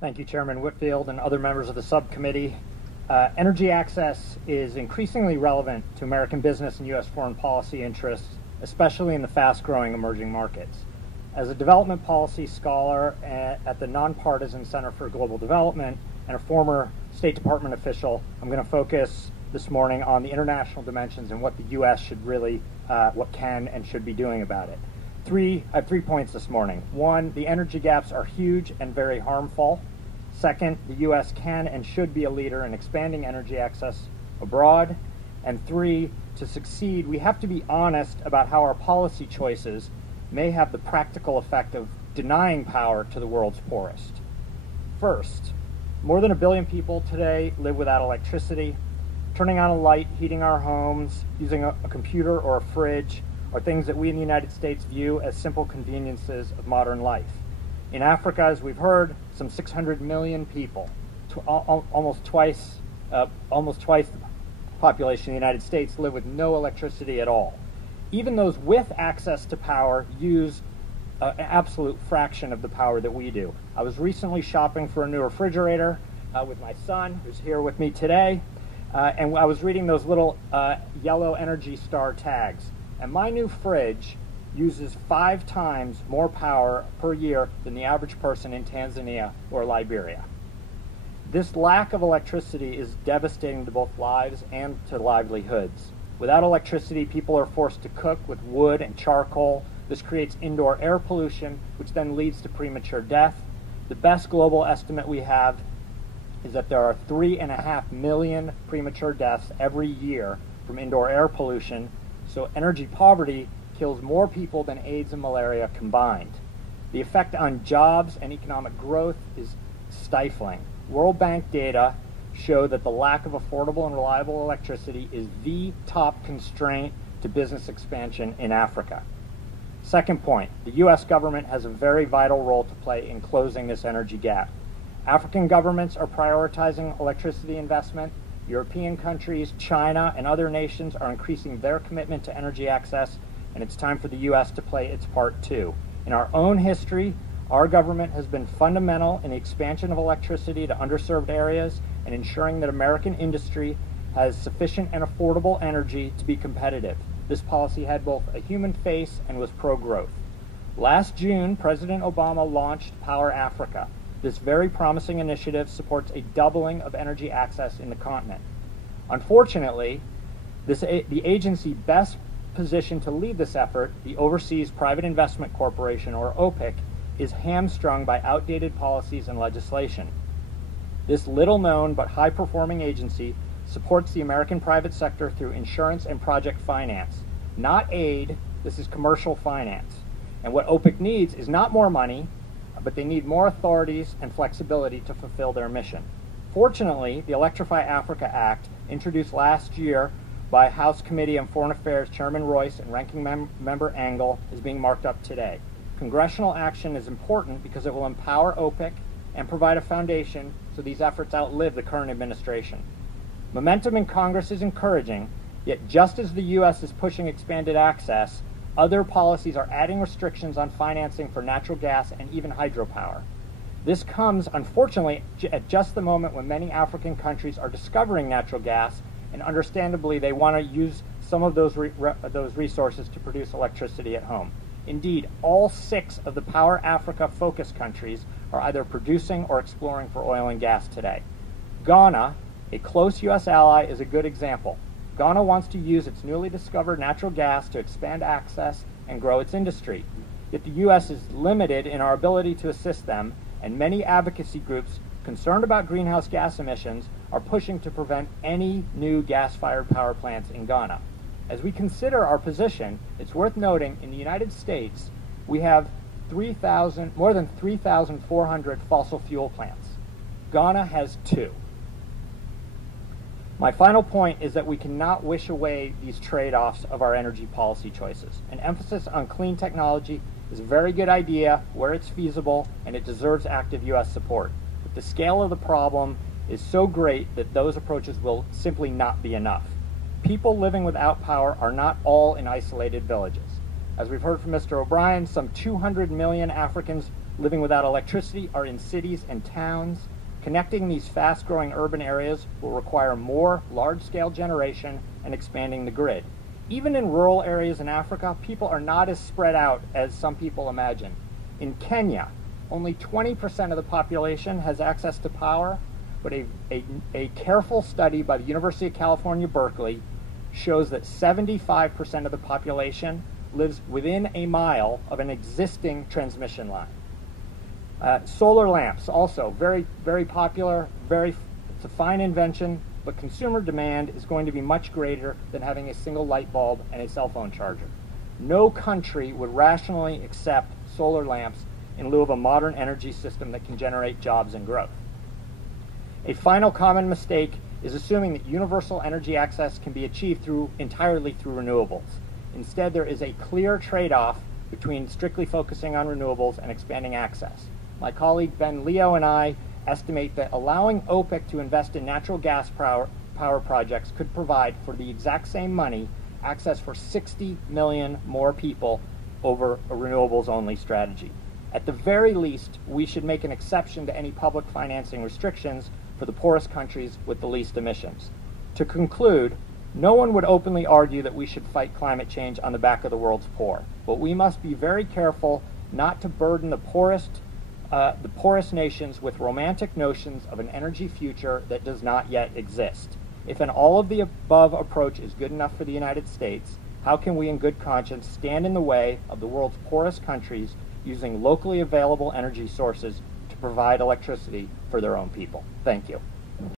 Thank you, Chairman Whitfield and other members of the subcommittee. Energy access is increasingly relevant to American business and U.S. foreign policy interests, especially in the fast-growing emerging markets. As a development policy scholar at the Nonpartisan Center for Global Development and a former State Department official, I'm going to focus this morning on the international dimensions and what the U.S. should really, what can and should be doing about it. I have 3 points this morning. One, the energy gaps are huge and very harmful. Second, the U.S. can and should be a leader in expanding energy access abroad. And three, to succeed, we have to be honest about how our policy choices may have the practical effect of denying power to the world's poorest. First, more than 1 billion people today live without electricity. Turning on a light, heating our homes, using a computer or a fridge are things that we in the United States view as simple conveniences of modern life. In Africa, as we've heard, some 600 million people, almost twice the population of the United States, live with no electricity at all. Even those with access to power use an absolute fraction of the power that we do. I was recently shopping for a new refrigerator with my son, who's here with me today, and I was reading those little yellow Energy Star tags. And my new fridge uses 5 times more power per year than the average person in Tanzania or Liberia. This lack of electricity is devastating to both lives and to livelihoods. Without electricity, people are forced to cook with wood and charcoal. This creates indoor air pollution, which then leads to premature death. The best global estimate we have is that there are 3.5 million premature deaths every year from indoor air pollution. So energy poverty kills more people than AIDS and malaria combined. The effect on jobs and economic growth is stifling. World Bank data show that the lack of affordable and reliable electricity is the top constraint to business expansion in Africa. Second point, the U.S. government has a very vital role to play in closing this energy gap. African governments are prioritizing electricity investment. European countries, China, and other nations are increasing their commitment to energy access, and it's time for the U.S. to play its part too. In our own history, our government has been fundamental in the expansion of electricity to underserved areas and ensuring that American industry has sufficient and affordable energy to be competitive. This policy had both a human face and was pro-growth. Last June, President Obama launched Power Africa. This very promising initiative supports a doubling of energy access in the continent. Unfortunately, the agency best positioned to lead this effort, the Overseas Private Investment Corporation, or OPIC, is hamstrung by outdated policies and legislation. This little-known but high-performing agency supports the American private sector through insurance and project finance. Not aid, this is commercial finance. And what OPIC needs is not more money, but they need more authorities and flexibility to fulfill their mission. Fortunately, the Electrify Africa Act, introduced last year by House Committee on Foreign Affairs Chairman Royce and Ranking Member Engel, is being marked up today. Congressional action is important because it will empower OPIC and provide a foundation so these efforts outlive the current administration. Momentum in Congress is encouraging, yet just as the U.S. is pushing expanded access, other policies are adding restrictions on financing for natural gas and even hydropower. This comes, unfortunately, at just the moment when many African countries are discovering natural gas, and understandably they want to use some of those resources to produce electricity at home. Indeed, all 6 of the Power Africa focus countries are either producing or exploring for oil and gas today. Ghana, a close U.S. ally, is a good example. Ghana wants to use its newly discovered natural gas to expand access and grow its industry. Yet the U.S. is limited in our ability to assist them, and many advocacy groups concerned about greenhouse gas emissions are pushing to prevent any new gas-fired power plants in Ghana. As we consider our position, it's worth noting in the United States we have more than 3,400 fossil fuel plants. Ghana has 2. My final point is that we cannot wish away these trade-offs of our energy policy choices. An emphasis on clean technology is a very good idea where it's feasible, and it deserves active U.S. support. But the scale of the problem is so great that those approaches will simply not be enough. People living without power are not all in isolated villages. As we've heard from Mr. O'Brien, some 200 million Africans living without electricity are in cities and towns. Connecting these fast-growing urban areas will require more large-scale generation and expanding the grid. Even in rural areas in Africa, people are not as spread out as some people imagine. In Kenya, only 20% of the population has access to power, but a careful study by the University of California, Berkeley, shows that 75% of the population lives within a mile of an existing transmission line. Solar lamps, also very, very popular, it's a fine invention, but consumer demand is going to be much greater than having a single light bulb and a cell phone charger. No country would rationally accept solar lamps in lieu of a modern energy system that can generate jobs and growth. A final common mistake is assuming that universal energy access can be achieved entirely through renewables. Instead, there is a clear trade-off between strictly focusing on renewables and expanding access. My colleague Ben Leo and I estimate that allowing OPEC to invest in natural gas power projects could provide, for the exact same money, access for 60 million more people over a renewables-only strategy. At the very least, we should make an exception to any public financing restrictions for the poorest countries with the least emissions. To conclude, no one would openly argue that we should fight climate change on the back of the world's poor, but we must be very careful not to burden the poorest nations with romantic notions of an energy future that does not yet exist. If an all-of-the-above approach is good enough for the United States, how can we in good conscience stand in the way of the world's poorest countries using locally available energy sources to provide electricity for their own people? Thank you.